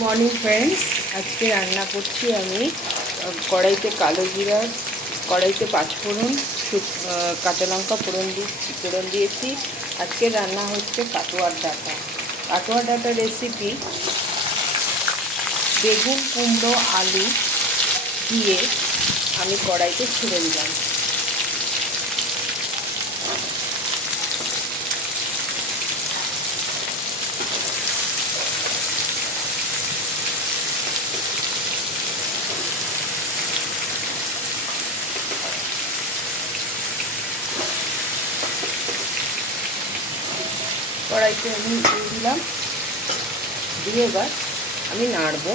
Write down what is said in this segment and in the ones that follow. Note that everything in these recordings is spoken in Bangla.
মর্নিং ফ্রেন্ডস, আজকে রান্না করছি আমি কড়াইতে কালো জিরা, কড়াইতে পাঁচফোড়ন, কাঁচা লঙ্কা ফোড়ন দিয়েছি। আজকে রান্না হচ্ছে কাটোয়ার ডাঁটা। কাটোয়ার ডাঁটা রেসিপি বেগুন, কুমড়ো, আলু দিয়ে আমি কড়াইতে ছেড়ে দিলাম। কড়াইতে আমি দিয়ে দিলাম, দিয়ে এবার আমি নাড়ব।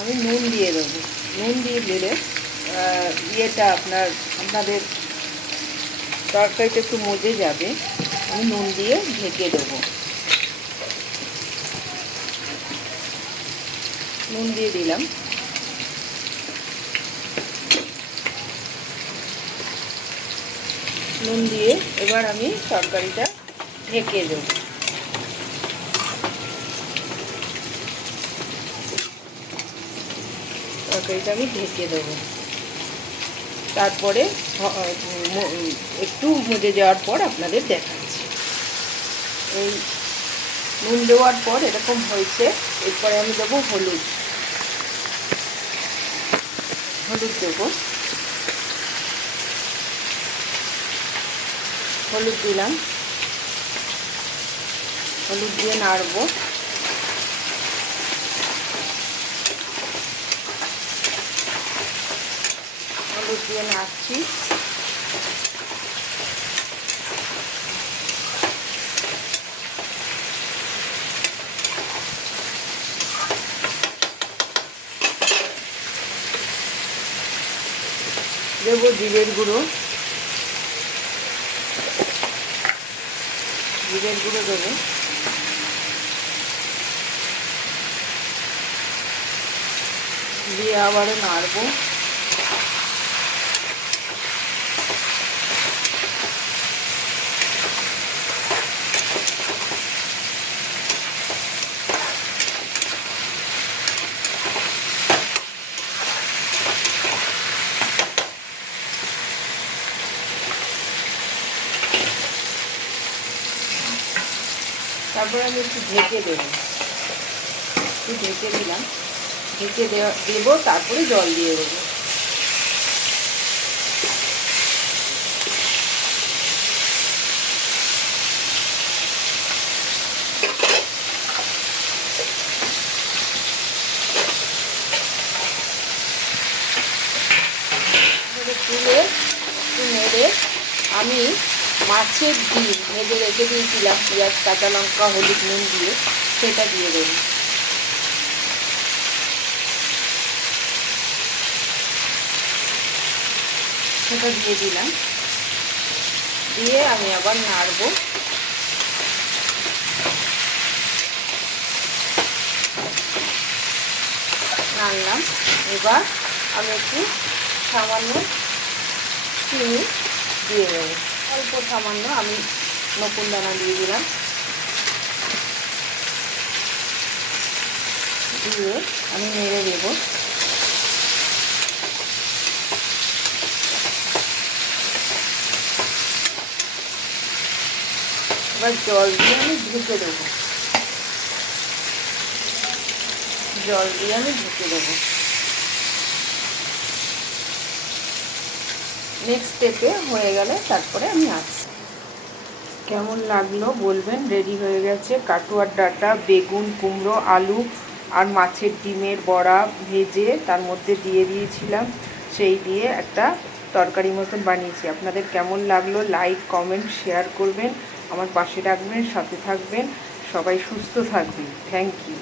আমি নুন দিয়ে দেবো। নুন দিয়ে দিলে ইয়েটা আপনাদের তরকারিটা একটু মজে যাবে। আমি নুন দিয়ে ঢেকে দেবো। নুন দিয়ে দিলাম। নুন দিয়ে এবার আমি তরকারিটা ঢেকে দেবো। তরকারিটা আমি ঢেকে দেবো। তারপরে একটু মজে যাওয়ার পর আপনাদের দেখাচ্ছি। এই নুন দেওয়ার পর এরকম হয়েছে। এরপরে আমি দেবো হলুদ দেবো। হলুদ দিলাম। হলুদ দিয়ে নাড়বো। হলুদ দিয়ে নাড়ছি। দেবো জিরের গুঁড়ো। দেবো। দিয়ে আবারও নাড়বো। তারপরে আমি একটু ঢেকে দেবো। ঢেকে দিলাম। দেবো, তারপরে জল দিয়ে দেবো। তুলে একটু নেড়ে আমি মাছের ডিম ভেজে রেখে দিয়েছিলাম, পেঁয়াজ, কাঁচা লঙ্কা, হলুদ, নুন দিয়ে, সেটা দিয়ে দেবো। সেটা দিয়ে দিলাম। দিয়ে আমি আবার নাড়বো। নাড়লাম। এবার আমি একটু সামান্য চিনি দিয়ে দেবো। অল্প সামান্য আমি নকুন দানা দিয়ে দিলাম। দিয়ে আমি নেড়ে দেবো। এবার জল দিয়ে আমি ঢেকে দেবো। নেক্সট স্টেপে হয়ে গেলে তারপরে আমি আসছি। কেমন লাগলো বলবেন। রেডি হয়ে গেছে কাটোয়ার ডাঁটা, বেগুন, কুমড়ো, আলু আর মাছের ডিমের বড়া ভেজে তার মধ্যে দিয়ে দিয়েছিলাম। সেই দিয়ে একটা তরকারি মতন বানিয়েছি। আপনাদের কেমন লাগলো লাইক, কমেন্ট, শেয়ার করবেন, আমার পাশে রাখবেন, সাথে থাকবেন। সবাই সুস্থ থাকবেন। Thank you.